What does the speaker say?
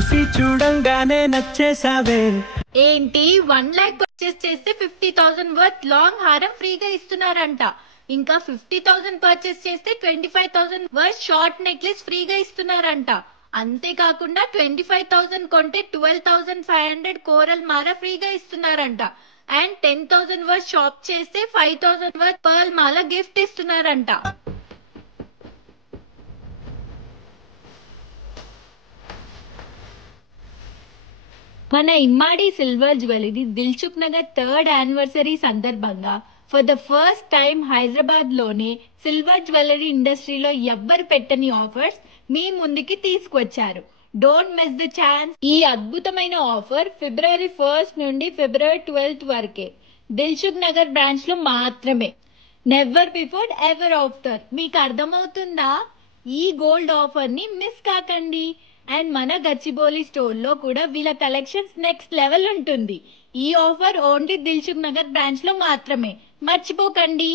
చూసి చూడంగానే నచ్చేసావే. ఏంటి 1 lakh పర్చేస్ చేస్తే 50,000 వర్త్ లాంగ్ హారం ఫ్రీగా ఇస్తున్నారంట. ఇంకా 50,000 పర్చేస్ చేస్తే 25,000 వర్త్ షార్ట్ నెక్లెస్ ఫ్రీగా ఇస్తున్నారంట. అంతేకాకుండా 25,000 కొంటే 12,500 కోరల్ మాల ఫ్రీగా ఇస్తున్నారంట. అండ్ 10,000 వర్త్ షాప్ చేస్తే 5,000 వర్త్ పర్ల్ మాల గిఫ్ట్ ఇస్తున్నారంట. మన Immadi silver jewellery Dilsukhnagar 3rd anniversary సందర్భంగా for the first time Hyderabad లోనే సిల్వర్ జ్యువెలరీ ఇండస్ట్రీలో ఎవ్వరు పెట్టని ఆఫర్స్ మీ ముందుకి తీసుకొచ్చారు. Don't miss the chance. ఈ అద్భుతమైన ఆఫర్ ఫిబ్రవరి 1st నుండి ఫిబ్రవరి 12th వరకే దిల్సుఖ్ నగర్ బ్రాంచ్ లో మాత్రమే. Never before ever after. మీకు అర్థమవుతుందా? ఈ గోల్డ్ ఆఫర్ ని మిస్ కాకండి. అండ్ మన గచ్చిబౌలి స్టోర్ లో కూడా వీళ్ళ కలెక్షన్స్ నెక్స్ట్ లెవెల్ ఉంటుంది. ఈ offer only Dilsukh Nagar branch లో మాత్రమే, మర్చిపోకండి.